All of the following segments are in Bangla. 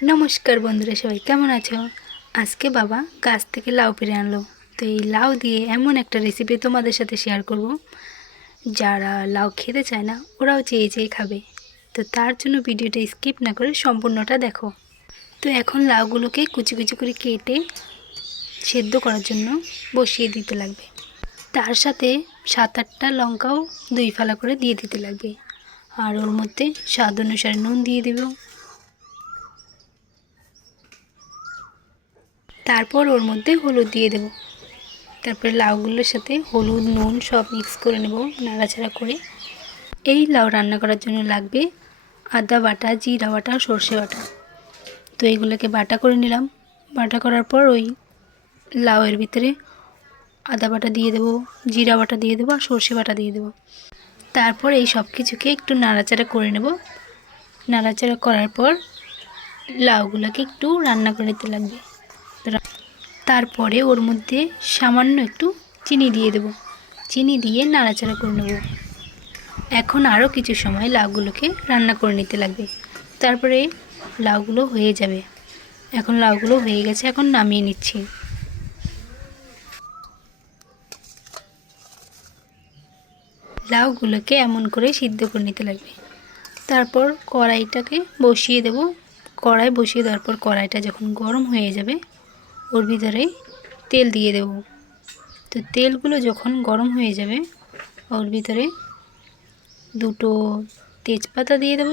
नमस्कार बंधुरा सबाई केमन आछो। आज के बाबा गाछ थेके लाउ पेरे आनलो। तो ये लाउ दिए एमन एक रेसिपि तोमादेर साथे शेयर करब जारा लाउ खेते चाय ना ओराও চেয়ে চেয়ে खाबे। तो तार जोन्नो भिडियोटा स्किप ना करे सम्पूर्णटा देखो। तो एखन लाउगुलोके कुचि कुचि करे केटे सेদ্ধ करार जोन्नो बसिए दिते लागबे। तार साथे 7-8टा लंकाओ 2 फाला करे दिए दिते लागबे और ओर मধ্যে स्वाद अनुसारे नुन दिए देब। तारपर ओर मধ্যে हलुद दिए देव। तारपर लाउगुलोर साथे हलुद नुन सब मिक्स करे नेब नाड़ाचाड़ा करे। এই লাউ রান্না করার জন্য লাগবে আদা বাটা, জিরা বাটা, সরষে বাটা। তো এইগুলোকে বাটা করে নিলাম। বাটা করার পর ওই লাউয়ের ভিতরে আদা বাটা দিয়ে দেব, জিরা বাটা দিয়ে দেব আর সরষে বাটা দিয়ে দেব। তারপর এই সব কিছুকে একটু নাড়াচাড়া করে নেব। নাড়াচাড়া করার পর লাউগুলোকে একটু রান্না করে নিতে লাগবে। তারপরে ওর মধ্যে সামান্য একটু চিনি দিয়ে দেব। চিনি দিয়ে নাড়াচাড়া করে নেব। এখন আরও কিছু সময় লাউগুলোকে রান্না করে নিতে লাগবে। তারপরে লাউগুলো হয়ে যাবে। এখন লাউগুলো হয়ে গেছে, এখন নামিয়ে নিচ্ছি। লাউগুলোকে এমন করে সিদ্ধ করে নিতে লাগবে। তারপর কড়াইটাকে বসিয়ে দেব। কড়াই বসিয়ে দেওয়ার পর কড়াইটা যখন গরম হয়ে যাবে ওর ভিতরে তেল দিয়ে দেব। তো তেলগুলো যখন গরম হয়ে যাবে ওর ভিতরে দুটো তেজপাতা দিয়ে দেব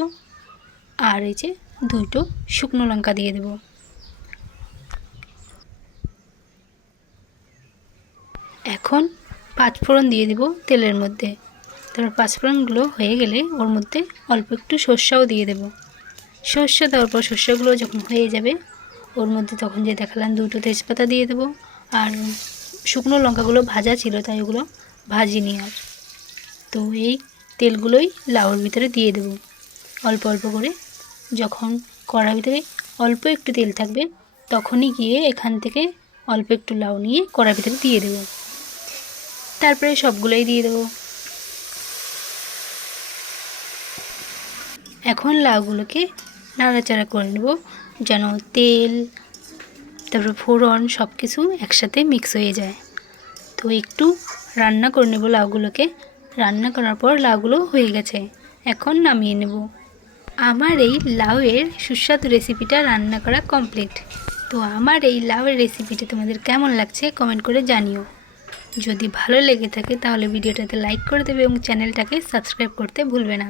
আর এই যে দুটো শুকনো লঙ্কা দিয়ে দেব। এখন পাঁচফোড়ন দিয়ে দেব তেলের মধ্যে। তারপর পাঁচফোড়নগুলো হয়ে গেলে ওর মধ্যে অল্প একটু সর্ষেও দিয়ে দেব। সর্ষে দেওয়ার পর সর্ষেগুলো যখন হয়ে যাবে ওর মধ্যে তখন যে দেখালাম দুটো তেজপাতা দিয়ে দেব আর শুকনো লঙ্কাগুলো ভাজা ছিল তাই ওগুলো ভাজিনি আর। তো এই তেলগুলোই লাউর ভিতরে দিয়ে দেব অল্প অল্প করে। যখন কড়ার ভিতরে অল্প একটু তেল থাকবে তখনই গিয়ে এখান থেকে অল্প একটু লাউ নিয়ে কড়ার ভিতরে দিয়ে দেব। তারপরে সবগুলোই দিয়ে দেব। এখন লাউগুলোকে নাড়াচাড়া করে নেব যেন তেল তারপরে ফোড়ন সব কিছু একসাথে মিক্স হয়ে যায়। তো একটু রান্না করে নেব লাউগুলোকে। রান্না করার পর লাউগুলো হয়ে গেছে, এখন নামিয়ে নেব। আমার এই লাউয়ের সুস্বাদু রেসিপিটা রান্না করা কমপ্লিট। তো আমার এই লাউয়ের রেসিপিটা তোমাদের কেমন লাগছে কমেন্ট করে জানিও। যদি ভালো লেগে থাকে তাহলে ভিডিওটাতে লাইক করে দেবে এবং চ্যানেলটাকে সাবস্ক্রাইব করতে ভুলবে না।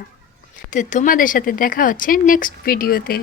তো তোমাদের সাথে দেখা হচ্ছে নেক্সট ভিডিওতে।